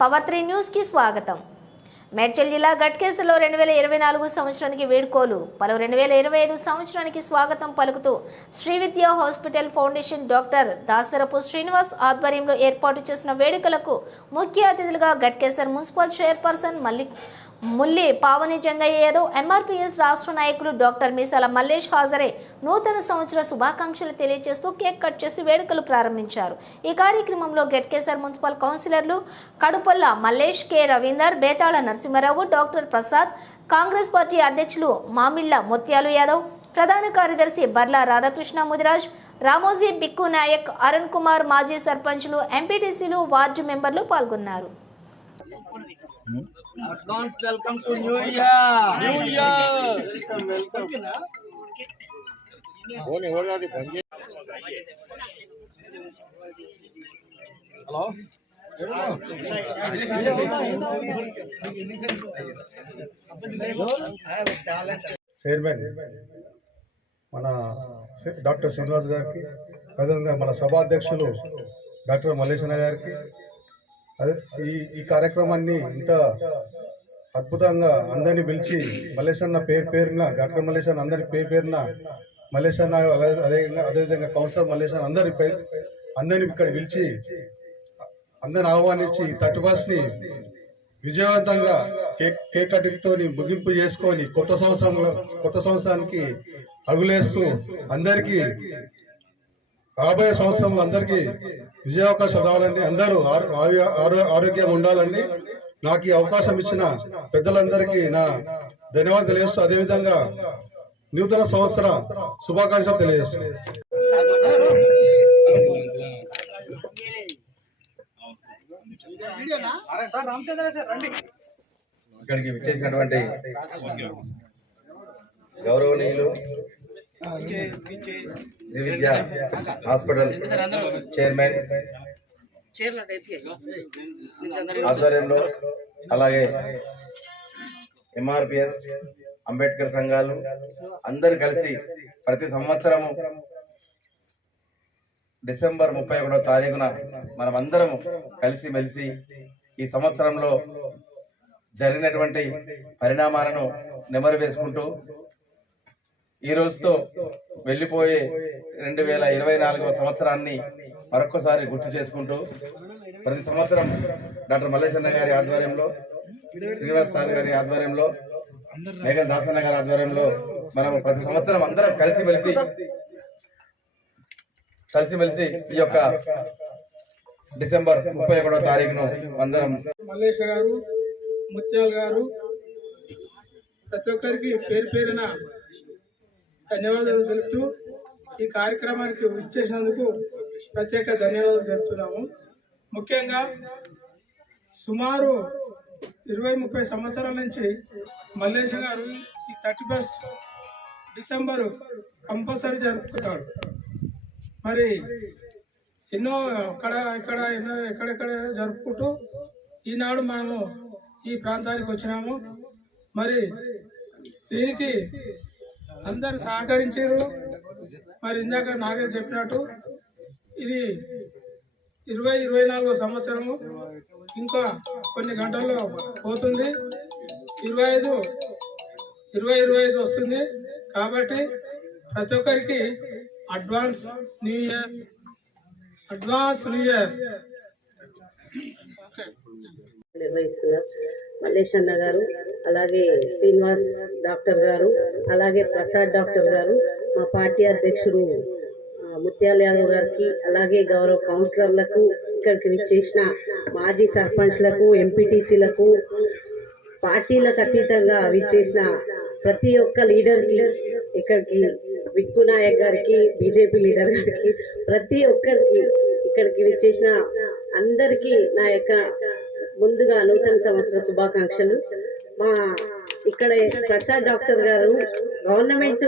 Power three న్యూస్కి స్వాగతం. మేడ్చల్ జిల్లా గట్కేసులో రెండు వేల ఇరవై నాలుగు సంవత్సరానికి వేడుకోలు. పలు రెండు వేల ఇరవై ఐదు సంవత్సరానికి స్వాగతం పలుకుతూ Sri Vidya hospital foundation doctor Dasarapu Srinivas ఆధ్వర్యంలో ఏర్పాటు చేసిన వేడుకలకు ముఖ్య అతిథులుగా Ghatkesar municipal chairperson Mallik Mulli Pavani Jangaiah Yadav MRPS రాష్ట్ర నాయకులు డాక్టర్ మీసాల మల్లేష్ హాజరే. నూతన సంవత్సర శుభాకాంక్షలు తెలియజేస్తూ కేక్ కట్ చేసి వేడుకలు ప్రారంభించారు. ఈ కార్యక్రమంలో గెట్కేసర్ మున్సిపల్ కౌన్సిలర్లు Kadupalla Mallesh K Ravinder Betala Narasimharao doctor Prasad Congress party అధ్యక్షులు మామిళ్ళ ముత్యాలు యాదవ్ ప్రధాన కార్యదర్శి బర్లా రాధాకృష్ణ ముదిరాజ్ రామోజీ బిక్కు నాయక్ అరుణ్ కుమార్ మాజీ సర్పంచ్లు ఎంపీటీసీలు వార్డు మెంబర్లు పాల్గొన్నారు. Advance welcome to New Year. New Year. Welcome. Hello. Chairman మన శ్రీ- డాక్టర్ శ్రీనివాస్ గారికి అదేవిధంగా మన సభాధ్యక్షులు డాక్టర్ మల్లేశన్న గారికి అదే ఈ ఈ కార్యక్రమాన్ని ఇంత అద్భుతంగా అందరినీ పిలిచి మల్లేశన్న పేరు పేరున డాక్టర్ మల్లేశన్న అందరి పేరు పేరున మల్లేశన్న అదే- అదేవిధంగా అదేవిధంగా కౌన్సిలర్ మల్లేశన్న అందరి అందరిని ఇక్కడ పిలిచి అందరిని ఆహ్వానించి థర్టీ ఫస్ట్ని విజయవంతంగా కేక్ కేక్ కటింగ్తో ముగింపు చేసుకొని కొత్త సంవత్సరంలో కొత్త సంవత్సరానికి అడుగులేస్తూ అందరికీ రాబోయే సంవత్సరంలో అందరికీ విజయావకాశం రావాలండి. అందరూ ఆరో- ఆయు- ఆరోగ్యంగా ఉండాలని నాకు ఈ అవకాశం ఇచ్చిన పెద్దలందరికీ నా ధన్యవాదాలు తెలియజేస్తూ అదేవిధంగా నూతన సంవత్సర శుభాకాంక్షలు తెలియజేస్తున్నాను ఇక్కడికి విచ్చేసినటువంటి గౌరవనీయులు శ్రీ హాస్పిటల్ చైర్మన్ ఆధ్వర్యంలో అలాగే ఎంఆర్పిఎస్ అంబేద్కర్ సంఘాలు అందరు కలిసి ప్రతి సంవత్సరము డిసెంబర్ ముప్పై ఒకటో తారీఖున మనం అందరం కలిసి మెలిసి ఈ సంవత్సరంలో జరిగినటువంటి పరిణామాలను నెమరు వేసుకుంటూ ఈ రోజుతో వెళ్ళిపోయే రెండు వేల ఇరవై నాలుగవ సంవత్సరాన్ని మరొకసారి గుర్తు చేసుకుంటూ ప్రతి సంవత్సరం డాక్టర్ మల్లేశన్న గారి ఆధ్వర్యంలో శ్రీనివాస్ సార్ గారి ఆధ్వర్యంలో మేఘన్ దాసన్న గారి ఆధ్వర్యంలో మనం ప్రతి సంవత్సరం అందరం కలిసిమెలిసి కలిసిమెలిసి ఈ యొక్క డిసెంబర్ ముప్పై ఒకటో తారీఖును అందరం మల్లేష్ గారు ముత్యాల్ గారు ప్రతి ఒక్కరికి పేరు పేరున ధన్యవాదాలు తెలుపుతూ ఈ కార్యక్రమానికి విచ్చేసినందుకు ప్రత్యేక ధన్యవాదాలు తెలుపుతున్నాము. ముఖ్యంగా సుమారు ఇరవై ముప్పై సంవత్సరాల నుంచి మల్లేష్ గారు ఈ థర్టీ ఫస్ట్ డిసెంబరు కంపల్సరీ జరుపుకుంటాడు మరి ఎన్నో అక్కడ ఇక్కడ ఎన్నో ఎక్కడెక్కడ జరుపుకుంటూ ఈనాడు మనము ఈ ప్రాంతానికి వచ్చినాము. మరి దీనికి అందరు సహకరించారు. మరి ఇందాక నాగే చెప్పినట్టు ఇది ఇరవై ఇరవై నాలుగో సంవత్సరము. ఇంకా కొన్ని గంటల్లో పోతుంది. ఇరవై ఐదు ఇరవై ఇరవై ఐదు వస్తుంది. కాబట్టి ప్రతి ఒక్కరికి advance new year advance new year. నిర్వహిస్తున్నారు మల్లేష్ అన్న గారు అలాగే శ్రీనివాస్ డాక్టర్ గారు అలాగే ప్రసాద్ డాక్టర్ గారు మా పార్టీ అధ్యక్షుడు ముత్యాల యాదవ్ గారికి అలాగే గౌరవ కౌన్సిలర్లకు ఇక్కడికి విచ్చేసిన మాజీ సర్పంచ్లకు ఎంపీటీసీలకు పార్టీలకు అతీతంగా విచ్చేసిన ప్రతి ఒక్క లీడర్కి ఇక్కడికి విక్కు నాయక్ గారికి బీజేపీ లీడర్ గారికి ప్రతి ఒక్కరికి ఇక్కడికి విచ్చేసిన అందరికీ నా యొక్క ముందుగా నూతన సంవత్సర శుభాకాంక్షలు. మా ఇక్కడ ప్రసాద్ డాక్టర్ గారు గవర్నమెంట్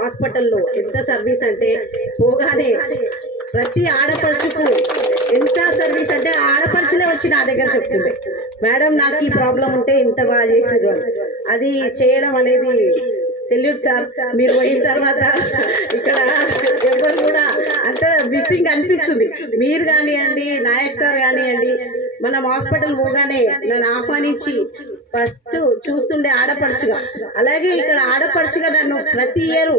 హాస్పిటల్లో ఎంత సర్వీస్ అంటే పోగానే ప్రతి ఆడపడుచుకు ఎంత సర్వీస్ అంటే ఆడపడుచులే వచ్చి నా దగ్గర చెప్తుంది. మేడం నాకు ఈ ప్రాబ్లం ఉంటే ఇంత బాగా చేసారు అది చేయడం అనేది సెల్యూట్ సార్. మీరు పోయిన తర్వాత ఇక్కడ ఎవరు కూడా అంత మిస్సింగ్ అనిపిస్తుంది. మీరు కానివ్వండి నాయక్ సార్ కానివ్వండి మనం హాస్పిటల్ పోగానే నన్ను ఆహ్వానించి ఫస్ట్ చూస్తుండే ఆడపడుచుగా. అలాగే ఇక్కడ ఆడపడుచుగా నన్ను ప్రతి ఇయర్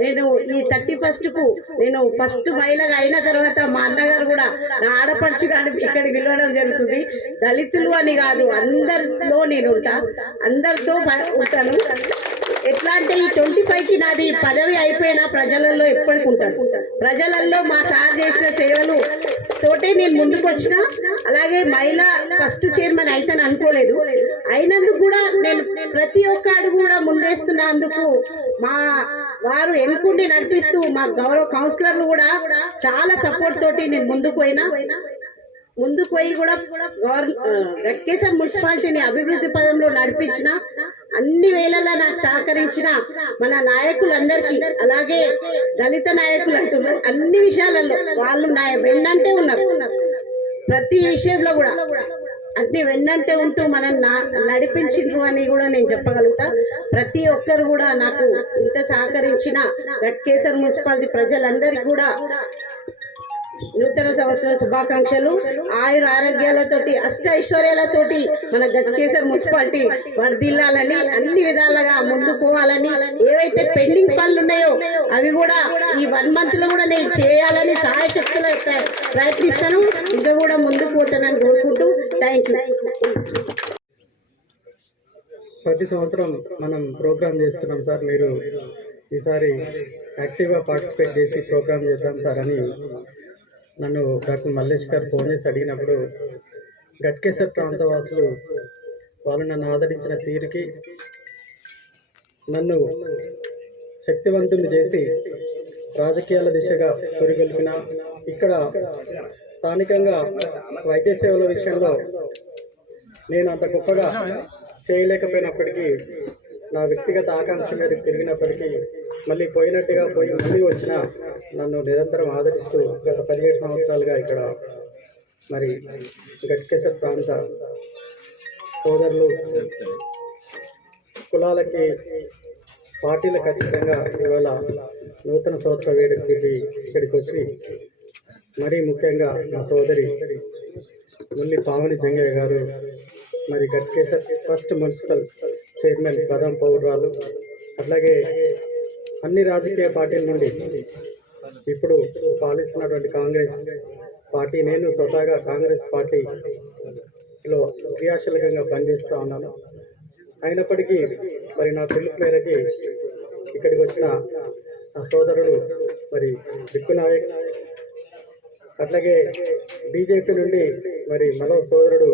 నేను ఈ థర్టీ ఫస్ట్కు నేను ఫస్ట్ మహిళగా అయిన తర్వాత మా అన్నగారు కూడా నా ఆడపడుచుగా అని ఇక్కడికి పిలవడం జరుగుతుంది. దళితులు అని కాదు అందరితో నేను ఉంటా. అందరితో ఉంటాను. ఎట్లా అంటే ఈ ట్వంటీ ఫైవ్కి నాది పదవి అయిపోయినా ప్రజలలో ఎప్పటికుంటాను ప్రజలలో మా సార్ చేసిన సేవలు తోటే నేను ముందుకు వచ్చిన అలాగే మహిళా ఫస్ట్ చైర్మన్ అయితాను అనుకోలేదు. అయినందుకు కూడా నేను ప్రతి ఒక్క అడుగు కూడా ముందేస్తున్నందుకు మా వారు ఎన్నుకుండి నడిపిస్తూ మా గౌరవ కౌన్సిలర్లు కూడా చాలా సపోర్ట్ తోటి నేను ముందుకు పోయినా. ముందుకు పోయి కూడా గట్కేశ్వర్ మున్సిపాలిటీని అభివృద్ధి పదంలో నడిపించిన అన్ని వేళలా నాకు సహకరించిన మన నాయకులందరికీ అలాగే దళిత నాయకులు అంటున్నారు అన్ని విషయాలలో వాళ్ళు నా వెన్నంటే ఉన్నారు. ప్రతి విషయంలో కూడా అన్ని వెన్నంటే ఉంటూ మనం నడిపించిండ్రు అని కూడా నేను చెప్పగలుగుతా. ప్రతి ఒక్కరు కూడా నాకు ఇంత సహకరించిన గట్కేశ్వర మున్సిపాలిటీ ప్రజలందరికీ కూడా నూతన సంవత్సర శుభాకాంక్షలు. ఆయుర ఆరోగ్యాలతోటి అష్ట ఐశ్వర్యాలతోటి మన గట్కేశ్వర మున్సిపాలిటీ వర్దిల్లాలని అన్ని విధాలుగా ముందు పోవాలని ఏవైతే పెండింగ్ పనులు ఉన్నాయో అవి కూడా ఈ వన్ మంత్లో కూడా నేను చేయాలని సహాయ శక్తులు ప్రయత్నిస్తాను. ఇంకా కూడా ముందుకు పోతానని కోరుకుంటూ థ్యాంక్ యూ ప్రతి సంవత్సరం మనం ప్రోగ్రామ్ చేస్తున్నాం సార్. మీరు ఈసారి యాక్టివ్గా పార్టిసిపేట్ చేసి ప్రోగ్రామ్ చేద్దాం సార్ అని నన్ను డాక్టర్ మల్లేష్ గారు ఫోన్ చేసి అడిగినప్పుడు గట్కేశ్వర్ ప్రాంతవాసులు వాళ్ళు నన్ను ఆదరించిన తీరుకి నన్ను శక్తివంతులు చేసి రాజకీయాల దిశగా పురిగొల్పిన ఇక్కడ స్థానికంగా వైద్య సేవల విషయంలో నేను అంత గొప్పగా చేయలేకపోయినప్పటికీ నా వ్యక్తిగత ఆకాంక్ష మీద తిరిగినప్పటికీ మళ్ళీ పోయినట్టుగా పోయి మళ్ళీ వచ్చిన నన్ను నిరంతరం ఆదరిస్తూ గత పదిహేడు సంవత్సరాలుగా ఇక్కడ మరి గట్కేశ్వర్ ప్రాంత సోదరులు కులాలకి పార్టీలకు అతీతంగా ఇవాళ నూతన సంవత్సర వేడుకకి ఇక్కడికి వచ్చి మరీ ముఖ్యంగా నా సోదరి ముల్లి పావని జంగయ్య గారు మరి గట్కేసర్ ఫస్ట్ మున్సిపల్ చైర్మన్ పదం పౌర్రాలు అట్లాగే అన్ని రాజకీయ పార్టీల నుండి ఇప్పుడు పాలిస్తున్నటువంటి కాంగ్రెస్ పార్టీ నేను స్వతహాగా కాంగ్రెస్ పార్టీలో క్రియాశీలకంగా పనిచేస్తూ ఉన్నాను. అయినప్పటికీ మరి నా పిలుపు మేరకి ఇక్కడికి వచ్చిన నా సోదరుడు మరి బిక్కు నాయక్ అట్లాగే బీజేపీ నుండి మరి మరో సోదరుడు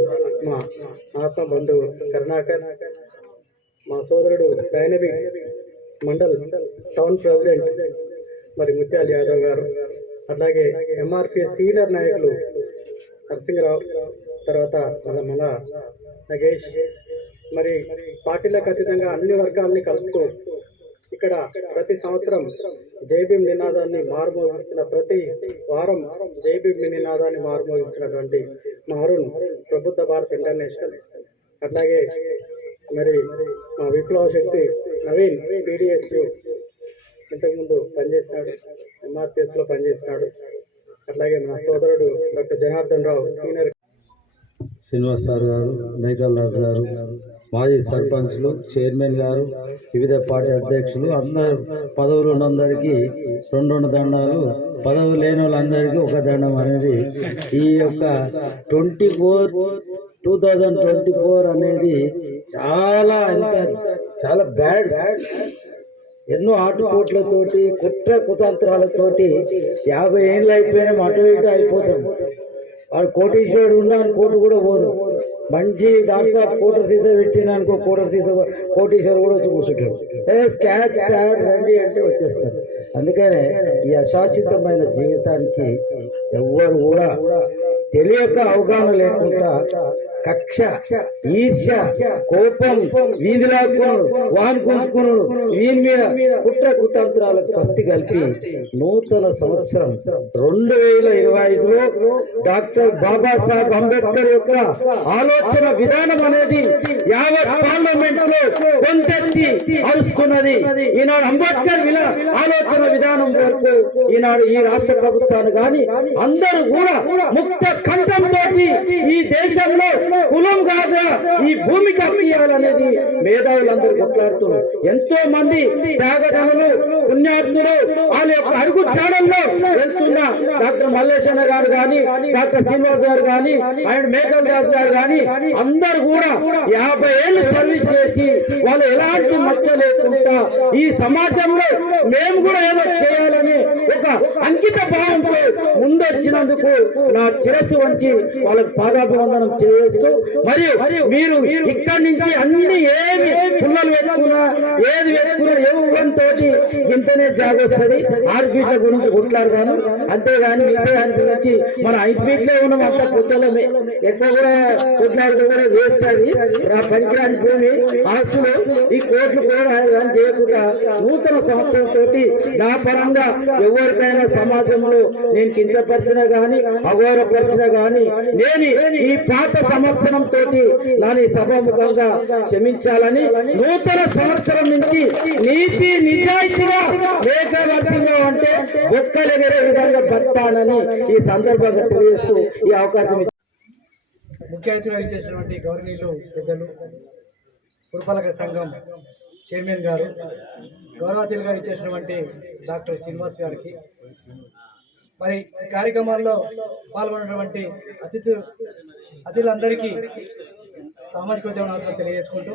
మా ఆత్మ బంధువు కరుణాకర్ మా సోదరుడు డైనమిక్ మండల్ టౌన్ ప్రెసిడెంట్ మరి ముత్యాల యాదవ్ గారు అలాగే ఎంఆర్పిఎస్ సీనియర్ నాయకులు నరసింహరావు తర్వాత మన మన నగేష్ మరి పార్టీలకు అతీతంగా అన్ని వర్గాల్ని కలుపుతూ ఇక్కడ ప్రతి సంవత్సరం జైబీం నినాదాన్ని మారుమోగిస్తున్న ప్రతి వారం జైబీం నినాదాన్ని మారుమోగిస్తున్నటువంటి మా అరుణ్ ప్రబుద్ధ భారత్ ఇంటర్నేషనల్. అట్లాగే మరి మా విప్లవ శక్తి నవీన్ పీడిఎస్ ఇంతకుముందు పనిచేసినాడు ఎంఆర్పిఎస్లో పనిచేస్తాడు. అట్లాగే మా సోదరుడు doctor Janardhan Rao senior Srinivas sir గారు మేఘల్ రాజు గారు మాజీ సర్పంచ్లు చైర్మన్ గారు వివిధ పార్టీ అధ్యక్షులు అందరు పదవులు ఉన్నందరికీ రెండు రెండు దండాలు పదవి లేని వాళ్ళందరికీ ఒక దండం అనేది ఈ యొక్క twenty four two thousand twenty four అనేది చాలా ఎంత చాలా బ్యాడ్. ఎన్నో ఆటుపోట్లతోటి కుట్ర కుతంత్రాలతోటి యాభై ఏళ్ళు అయిపోయినాం అటు ఇటు అయిపోతాం. వాడు కోటీశ్వరుడు ఉన్నాను కోటి కూడా పోదు. మంచి డాక్టర్ కోటర్ సీసా పెట్టిన అనుకో కోటర్ సీసా కోటీశ్వరు కూడా వచ్చి కూర్చుంటాడు. ఏ స్కాచ్ సార్ రండి అంటే వచ్చేస్తారు అందుకనే ఈ అశాశ్వతమైన జీవితానికి ఎవ్వరు కూడా తెలియక అవగాహన లేకుండా కక్ష ఈర్ష కోపం వీధి వీధిలాక్కునుడు వాని గుంజుకునుడు వీని మీద కుట్ర కుతంత్రాలకు స్వస్తి కలిపి నూతన సంవత్సరం రెండు వేల ఇరవై ఐదులో డాక్టర్ బాబాసాహెబ్ అంబేద్కర్ యొక్క ఆలోచన విధానం అనేది యావత్ పార్లమెంట్లో కొంతెత్తి అరుచుకున్నది ఈనాడు అంబేద్కర్ ఆలోచన విధానం వరకు ఈనాడు ఈ రాష్ట్ర ప్రభుత్వాన్ని గాని అందరూ కూడా ముక్త కంఠంతో ఈ దేశంలో కులం కాదా? ఈ భూమికి అప్పియాలనేది మేధావులందరూ కొట్లాడుతున్నారు. ఎంతో మంది త్యాగదనులు పుణ్యార్థులు వాళ్ళ యొక్క అడుగు చాడల్లో వెళ్తున్న డాక్టర్ మల్లేశన్న గారు గాని డాక్టర్ శ్రీనివాస్ గారు గాని ఆయన మేఘల్ దాస్ గారు గాని అందరు కూడా యాభై ఏళ్ళు సర్వీస్ చేసి వాళ్ళు ఎలాంటి మచ్చ లేకుండా ఈ సమాజంలో మేము కూడా ఏదో చేయాలని ఒక అంకిత భావంతో ముందొచ్చినందుకు నా శిరస్సు వంచి వాళ్ళకి పాదాభివందనం చేస్తూ మరియు మీరు ఇక్కడి నుంచి అన్ని ఏమి పుల్లలు పెట్టుకున్నా ఏది పెట్టుకున్నా ఎవరితో ఇంతనే జాగొస్తుంది. ఆరు ఫీట్ల గురించి కొట్లాడతాను అంతేగాని మిగతా దాని గురించి మన ఐదు ఫీట్లే ఉన్నాం అంత పుట్టలమే ఎక్కువ కూడా కొట్లాడితే కూడా వేస్ట్ అది. ఆ పనికిరాని భూమి ఆస్తులు ఈ కోట్లు కూడా కానీ చేయకుండా నూతన సంవత్సరం తోటి నా పరంగా ఎవరికైనా సమాజంలో నేను కించపరిచినా గాని అగౌరవపరిచినా గాని నేను ఈ పాత సంవత్సరం తోటి నాని సభాముఖంగా క్షమించాలని నూతన సంవత్సరం నుంచి నీతి నిజాయితీగా వేగవంతంగా అంటే ఒక్కలెగరే విధంగా బతానని ఈ సందర్భంగా తెలియజేస్తూ ఈ అవకాశం ముఖ్య అతిథిగా ఇచ్చేసినటువంటి గౌరవనీయులు పెద్దలు పురపాలక సంఘం చైర్మన్ గారు గౌరవ అతిథిగా ఇచ్చేసినటువంటి డాక్టర్ శ్రీనివాస్ గారికి మరి ఈ కార్యక్రమాల్లో పాల్గొన్నటువంటి అతిథు అతిథులందరికీ సామాజిక ఉద్యమ నమస్కారం తెలియజేసుకుంటూ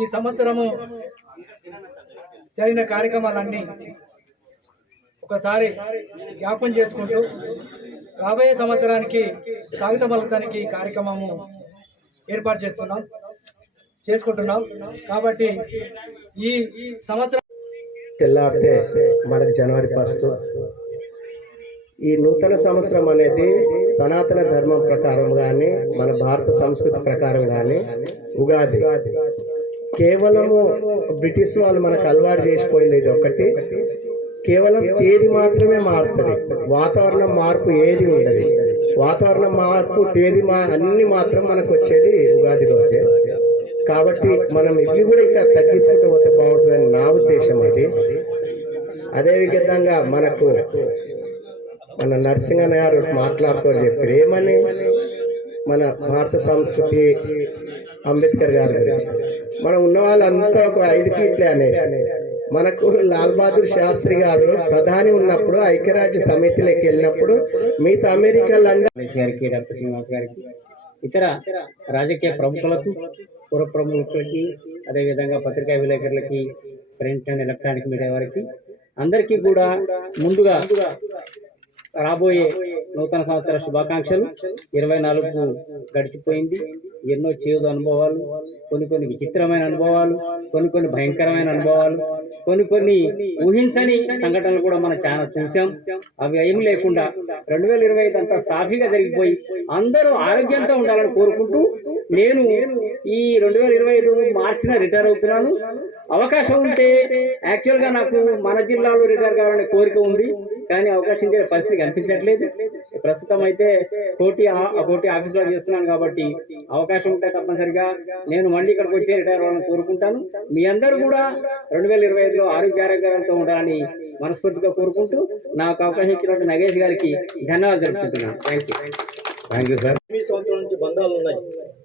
ఈ సంవత్సరము జరిగిన కార్యక్రమాలన్నీ ఒకసారి జ్ఞాపం చేసుకుంటూ రాబోయే సంవత్సరానికి సాగుత పలకడానికి కార్యక్రమము ఏర్పాటు చేస్తున్నాం చేసుకుంటున్నాం. కాబట్టి ఈ సంవత్సరం తెల్లారితే మనకి జనవరి ఫస్ట్ ఈ నూతన సంవత్సరం అనేది సనాతన ధర్మం ప్రకారం కానీ మన భారత సంస్కృతి ప్రకారం కానీ ఉగాది. కేవలము బ్రిటిష్ వాళ్ళు మనకు అలవాటు చేసిపోయింది ఇది ఒకటి కేవలం తేదీ మాత్రమే మారుతుంది. వాతావరణం మార్పు ఏది ఉండదు. వాతావరణం మార్పు తేదీ మా అన్ని మాత్రం మనకు వచ్చేది ఉగాది రోజే. కాబట్టి మనం ఇవి కూడా ఇంకా తగ్గించుకుంటూ పోతే బాగుంటుందని నా ఉద్దేశం అది. అదే విధంగా మనకు మన నరసింహన్ గారు మాట్లాడుతూ చెప్పారు ఏమని? మన భారత సంస్కృతి అంబేద్కర్ గారి గురించి. మనం ఉన్న వాళ్ళంతా ఒక ఐదు ఫీట్లే అనేసి. మనకు లాల్ బహదూర్ శాస్త్రి గారు ప్రధాని ఉన్నప్పుడు ఐక్యరాజ్య సమితిలోకి వెళ్ళినప్పుడు మిగతా అమెరికా లండన్ గారికి డాక్టర్ శ్రీనివాస్ గారికి ఇతర రాజకీయ ప్రముఖులకు పురప్రముఖులకి అదేవిధంగా పత్రికా విలేకరులకి ప్రింట్ అండ్ ఎలక్ట్రానిక్ మీడియా వారికి అందరికీ కూడా ముందుగా రాబోయే నూతన సంవత్సర శుభాకాంక్షలు. ఇరవై నాలుగు గడిచిపోయింది. ఎన్నో చేదు అనుభవాలు కొన్ని కొన్ని విచిత్రమైన అనుభవాలు కొన్ని కొన్ని భయంకరమైన అనుభవాలు. కొన్ని కొన్ని ఊహించని సంఘటనలు కూడా మనం చాలా చూసాం. అవి ఏం లేకుండా రెండు వేల ఇరవై ఐదు అంతా సాఫీగా జరిగిపోయి అందరూ ఆరోగ్యంతో ఉండాలని కోరుకుంటూ నేను ఈ రెండు వేల ఇరవై ఐదు మార్చిన రిటైర్ అవుతున్నాను. అవకాశం ఉంటే యాక్చువల్గా నాకు మన జిల్లాలో రిటైర్ కావాలనే కోరిక ఉంది. కానీ అవకాశం ఇచ్చే పరిస్థితి కనిపించట్లేదు. ప్రస్తుతం అయితే కోటి కోటి ఆఫీస్లో చేస్తున్నాను కాబట్టి అవకాశం ఉంటే తప్పనిసరిగా నేను మళ్ళీ ఇక్కడికి వచ్చి రిటైర్ అవ్వాలని కోరుకుంటాను. మీ అందరూ కూడా రెండు వేల ఇరవై ఐదులో ఆరోగ్య ఆరోగ్యాలతో ఉండాలని మనస్ఫూర్తిగా కోరుకుంటూ నాకు అవకాశం ఇచ్చినటువంటి నగేష్ గారికి ధన్యవాదాలు తెలుపుకుంటున్నాను. Thank you thank you sir ఎనిమిది సంవత్సరాల నుంచి బంధాలు ఉన్నాయి.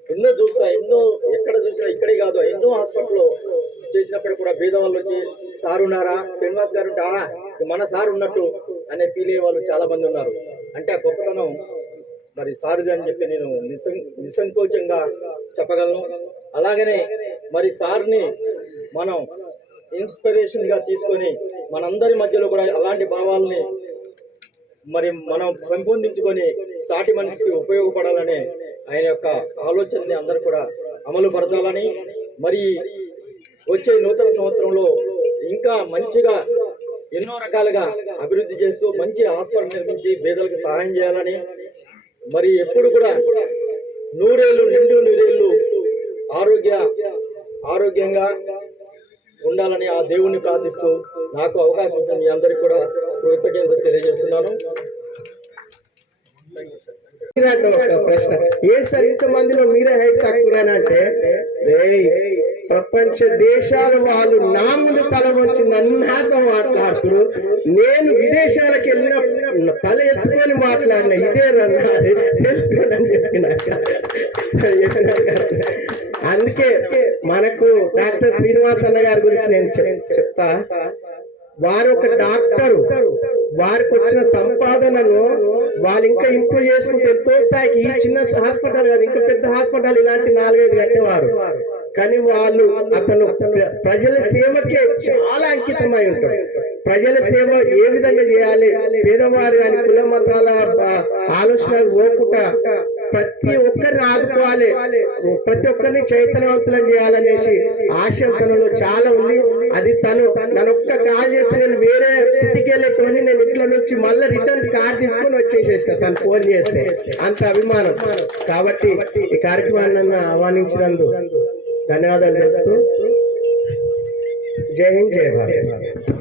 ఎన్నో చూస్తా ఎన్నో ఎక్కడ చూసినా ఇక్కడే కాదు ఎన్నో హాస్పిటల్లో చేసినప్పుడు కూడా భేద వాళ్ళు వచ్చి సార్ ఉన్నారా? శ్రీనివాస్ గారు ఉంటే "ఆ, ఇది మన సార్ ఉన్నట్టు అనే ఫీల్ అయ్యే వాళ్ళు చాలా మంది ఉన్నారు. అంటే ఆ గొప్పతనం మరి సారుది అని చెప్పి నేను నిసం నిసంకోచంగా చెప్పగలను. అలాగనే మరి సార్ని మనం ఇన్స్పిరేషన్గా తీసుకొని మనందరి మధ్యలో కూడా అలాంటి భావాల్ని మరి మనం పెంపొందించుకొని సాటి మనిషికి ఉపయోగపడాలని ఆయన యొక్క ఆలోచనని అందరూ కూడా అమలు పరచాలని మరి వచ్చే నూతన సంవత్సరంలో ఇంకా మంచిగా ఎన్నో రకాలుగా అభివృద్ధి చేస్తూ మంచి హాస్పిటల్ నిర్మించి పేదలకు సహాయం చేయాలని మరి ఎప్పుడు కూడా నూరేళ్ళు నిండు నూరేళ్ళు ఆరోగ్య ఆరోగ్యంగా ఉండాలని ఆ దేవుణ్ణి ప్రార్థిస్తూ నాకు అవకాశం ఇచ్చిన మీ అందరికీ కూడా కృతజ్ఞతలు తెలియజేస్తున్నాను. ప్రశ్న. ఏ సార్ ఇంత మందిలో మీరే హైట్ తక్కువ అంటే ప్రపంచ దేశాల వాళ్ళు నా ముందు తల వచ్చి నన్ను నాతో మాట్లాడుతున్నారు. నేను విదేశాలకు వెళ్ళిన తల ఎత్తుకొని మాట్లాడిన ఇదే రన్నాది తెలుసుకోండి చెప్పినాక. అందుకే మనకు డాక్టర్ శ్రీనివాస్ అన్న గారి గురించి నేను చెప్తా. వారు ఒక డాక్టర్. వారికి వచ్చిన సంపాదనను వాళ్ళు ఇంకా ఇంప్రూవ్ చేసుకుంటే ఎంతో స్థాయికి ఈ చిన్న హాస్పిటల్ కాదు ఇంకా పెద్ద హాస్పిటల్ ఇలాంటి నాలుగైదు కట్టేవారు. కానీ వాళ్ళు అతను ప్రజల సేవకే చాలా అంకితమై ఉంటారు. ప్రజల సేవ ఏ విధంగా చేయాలి? పేదవారు కానీ కుల మతాల ఆలోచనలు పోకుండా ప్రతి ఒక్కరిని ఆదుకోవాలి. ప్రతి ఒక్కరిని చైతన్యవంతులను చేయాలనేసి ఆశ తనలో చాలా ఉంది. అది తను నన్ను ఒక్క కాల్ చేస్తే నేను వేరే స్థితికి వెళ్ళి నేను ఇంట్లో నుంచి మళ్ళీ రిటర్న్ కార్ తీసుకొని వచ్చేసేసిన. తను ఫోన్ చేస్తే. అంత అభిమానం. కాబట్టి ఈ కార్యక్రమాన్ని నన్ను ఆహ్వానించినందు ధన్యవాదాలు చెప్తూ జై హింద్ జై భారత్.